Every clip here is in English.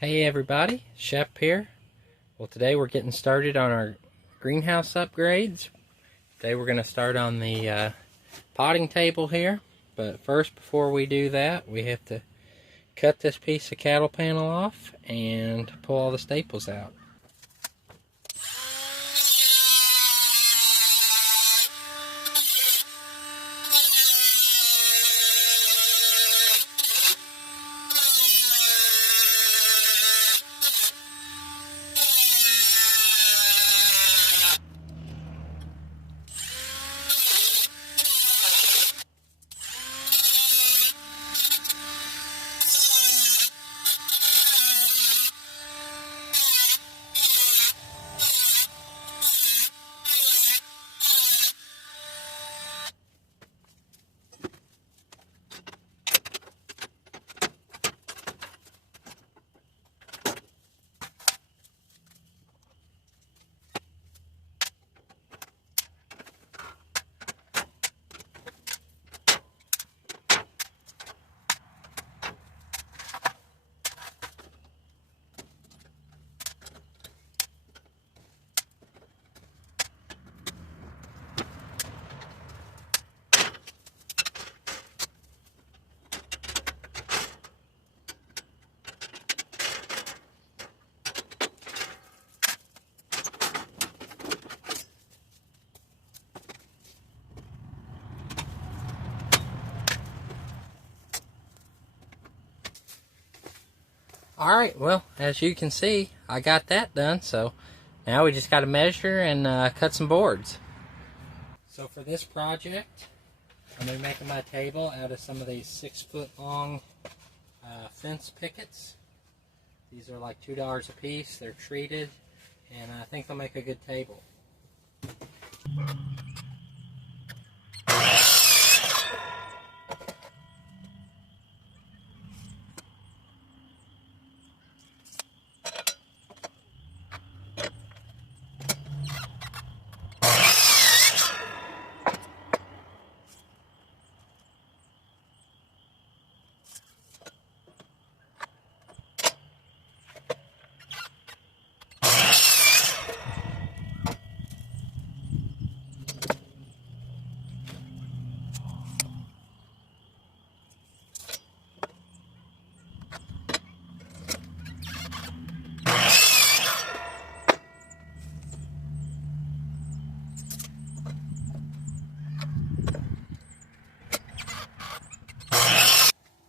Hey everybody, Shep here. Well, today we're getting started on our greenhouse upgrades. Today we're going to start on the potting table here. But first, before we do that, we have to cut this piece of cattle panel off and pull all the staples out. Alright, well, as you can see, I got that done, so now we just got to measure and cut some boards. So for this project, I'm going to be making my table out of some of these 6-foot long fence pickets. These are like $2 a piece. They're treated, and I think they'll make a good table.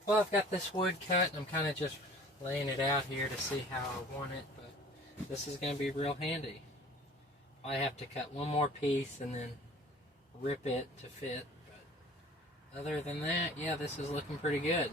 Well, I've got this wood cut, and I'm kind of just laying it out here to see how I want it, but this is going to be real handy. I have to cut one more piece and then rip it to fit, but other than that, yeah, this is looking pretty good.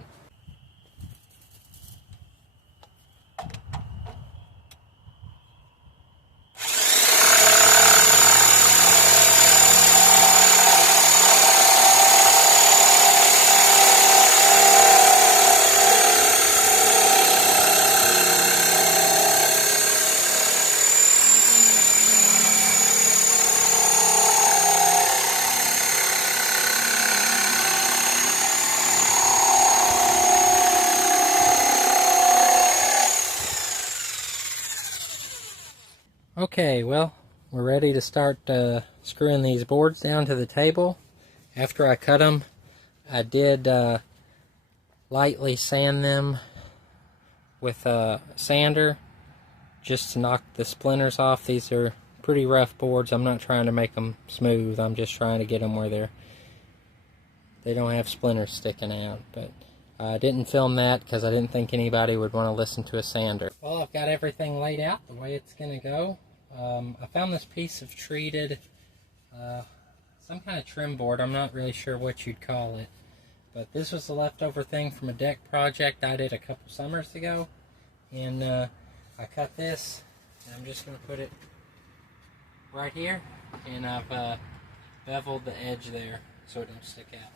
Okay, well, we're ready to start screwing these boards down to the table. After I cut them, I did lightly sand them with a sander just to knock the splinters off. These are pretty rough boards. I'm not trying to make them smooth. I'm just trying to get them where they don't have splinters sticking out. But I didn't film that because I didn't think anybody would want to listen to a sander. Well, I've got everything laid out the way it's going to go. I found this piece of treated, some kind of trim board. I'm not really sure what you'd call it. But this was a leftover thing from a deck project I did a couple summers ago. And I cut this, and I'm just going to put it right here. And I've beveled the edge there so it don't stick out.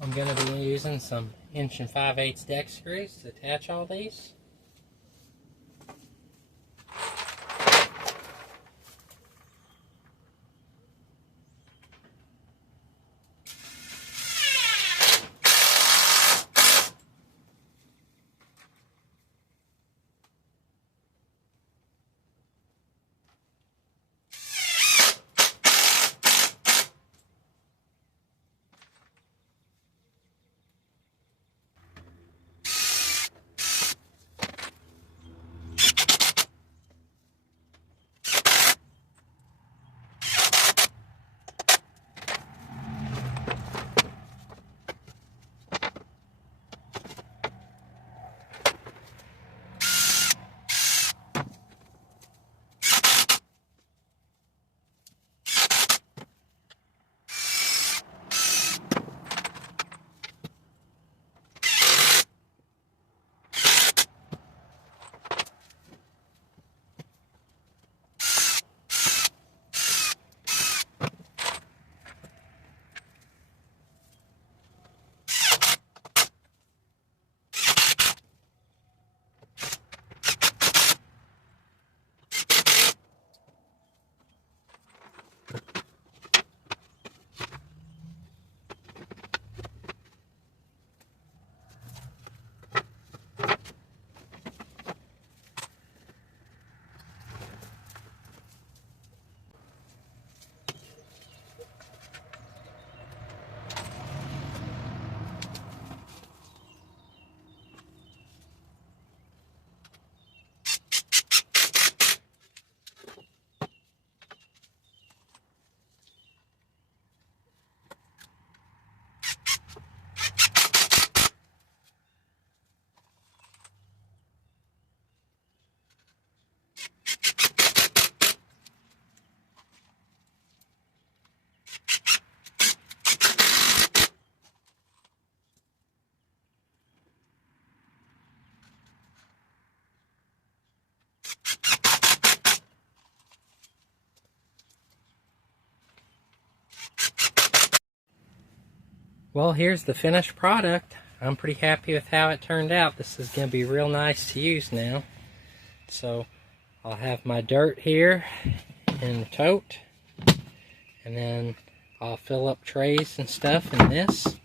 I'm going to be using some 1 5/8" deck screws to attach all these. Well, here's the finished product. I'm pretty happy with how it turned out. This is going to be real nice to use now. So I'll have my dirt here in the tote, and then I'll fill up trays and stuff in this.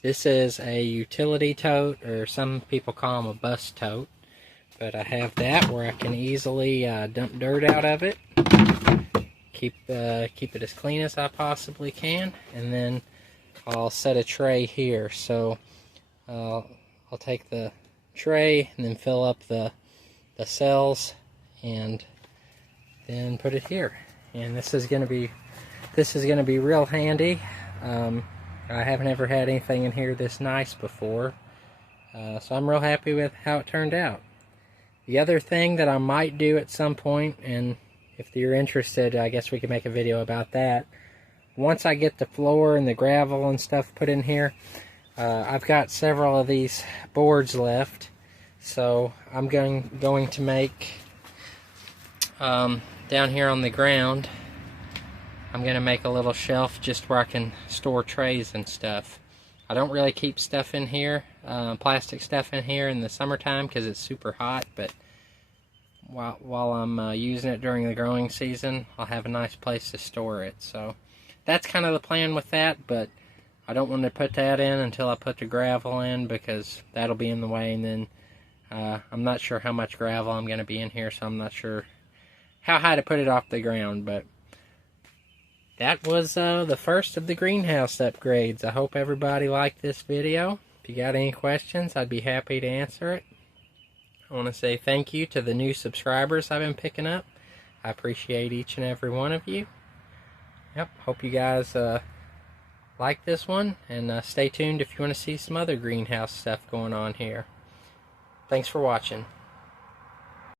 This is a utility tote, or some people call them a bus tote, but I have that where I can easily dump dirt out of it, keep it as clean as I possibly can, and then I'll set a tray here. So I'll take the tray and then fill up the cells and then put it here. And this is going to be real handy. I haven't ever had anything in here this nice before, so I'm real happy with how it turned out. The other thing that I might do at some point, and if you're interested, I guess we can make a video about that. Once I get the floor and the gravel and stuff put in here, I've got several of these boards left, so I'm going to make down here on the ground, I'm going to make a little shelf just where I can store trays and stuff. I don't really keep stuff in here, plastic stuff in here in the summertime because it's super hot, but while I'm using it during the growing season, I'll have a nice place to store it. So that's kind of the plan with that, but I don't want to put that in until I put the gravel in, because that'll be in the way, and then I'm not sure how much gravel I'm going to be in here, so I'm not sure how high to put it off the ground. But that was the first of the greenhouse upgrades. I hope everybody liked this video. If you got any questions, I'd be happy to answer it. I want to say thank you to the new subscribers I've been picking up. I appreciate each and every one of you. Yep, hope you guys like this one, and stay tuned if you want to see some other greenhouse stuff going on here. Thanks for watching.